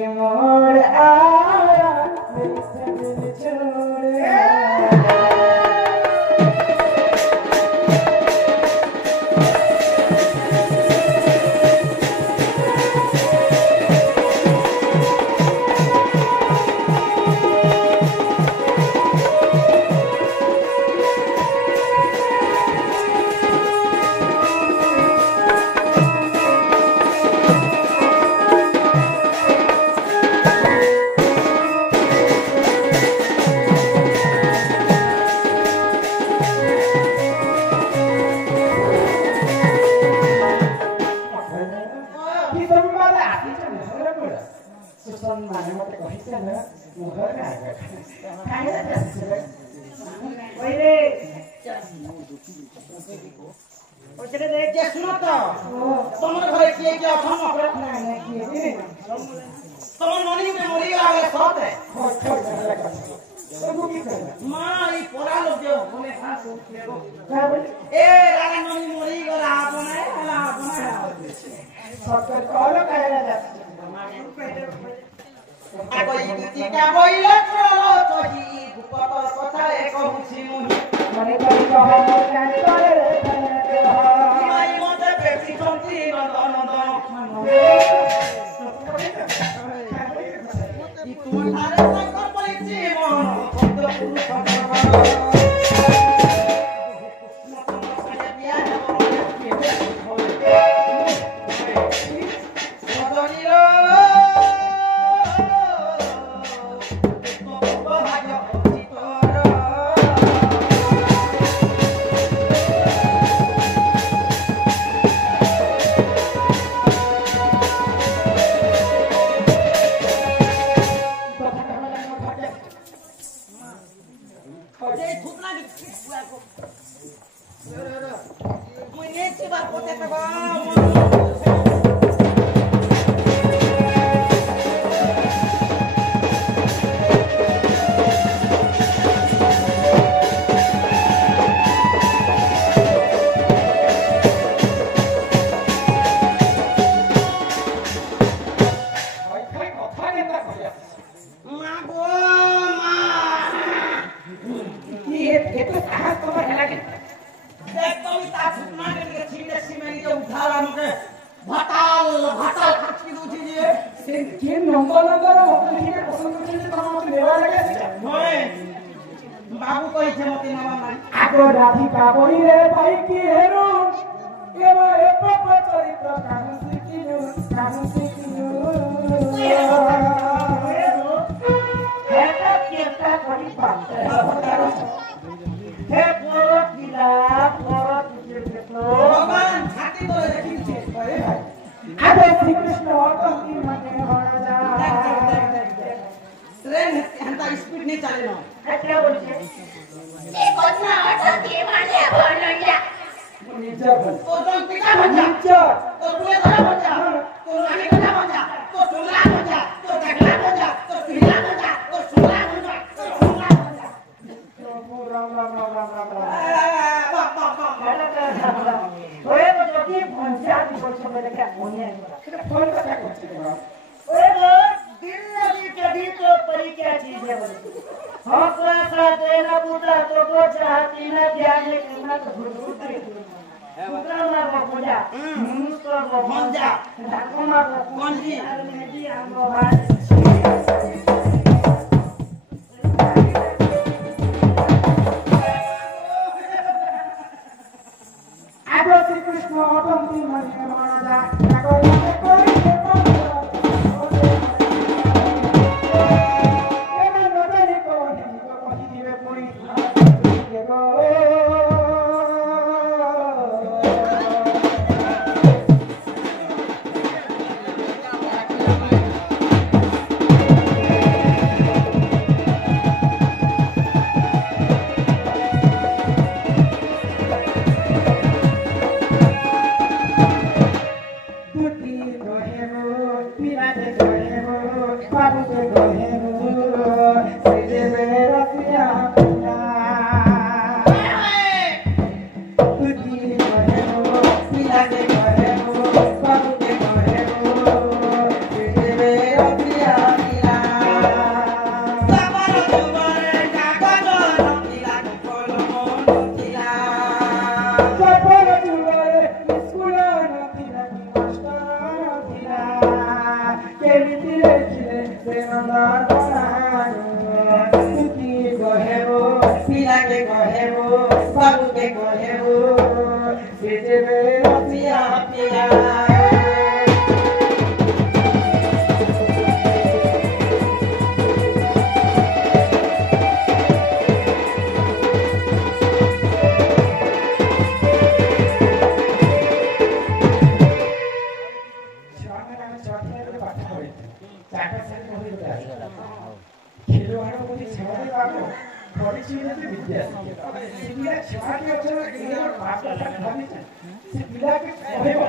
कि मोड़ आया मेरी सजन छोड़ आया। ଯଦି ଛାଡ଼ି ପାବ ପଢିଛି ଯଦି ବିଦ୍ୟା ସେ ପିଲା ଛାଡ଼ି ଅଛନ୍ତି ଏ ମାଷ୍ଟର ଭାବିଛ ସେ ପିଲାকে କହିବ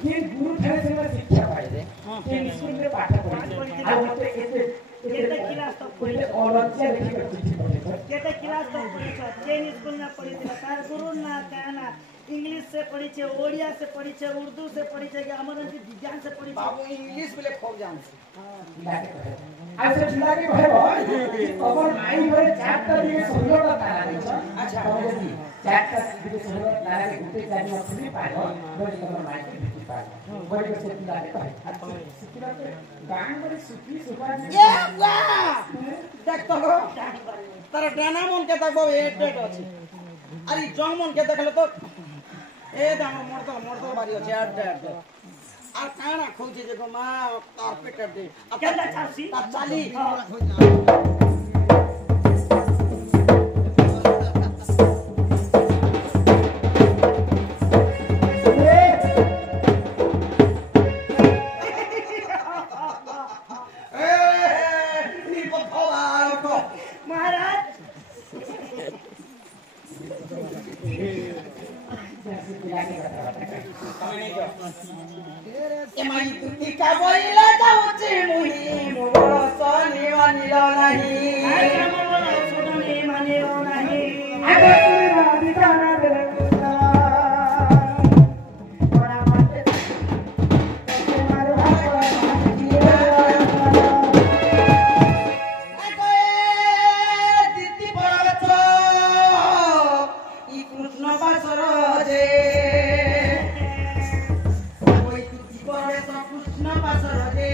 କି ଗୁରୁ ଠାରେ ସେମାନେ ଶିକ୍ଷା ପାଇଲେ କି ସ୍କୁଲରେ ପାଠ ପଢିଲେ ଆଉ ମତେ ଏତେ केते क्लास तक पहिले अलज्जा देखि चिठी पढेछ केते क्लास तक पढ़ी छ चेन स्कूल में पढ़ी थी तार गुरु ना कहना इंग्लिश से पढ़ी छे ओडिया से पढ़ी छे उर्दू से पढ़ी छे कि हमर जी विज्ञान से पढ़ी छे बाबू इंग्लिश बोले खूब जान आ से पिलाके कहबो अपन माई घरे चारटा दिए 16टा तारा दिछ अच्छा जी चारटा दिए 16टा तारा के गुटे जानि असली पाइबो बड़ी तमर माई के भिति पाइबो बड़ी से पिलाके कहे सिकिरा के गांग बड़ी सुखी सुपारी ए वाह देख तो तार डाना मन के तक बाबू एट डेट अछि अरे जंग मन के देखले तो ए दाम मरतो बारी अछि एट डेट আর কানা খুঁজে যে গো মা কার্পেটার দে केते चासी তা চালি महाराज এমাই তুই কা বইলা যাওছে মুহি মোর সনি মানিল নাহি आज हमर सुनने मानियो नहीं आगे सुना दिखाना देला बड़ा मत तुम्हारे भाई जीवा দিদি পড়াছ ই কৃষ্ণ বাসর যে ওই দিদি পড়াছ কৃষ্ণ বাসর যে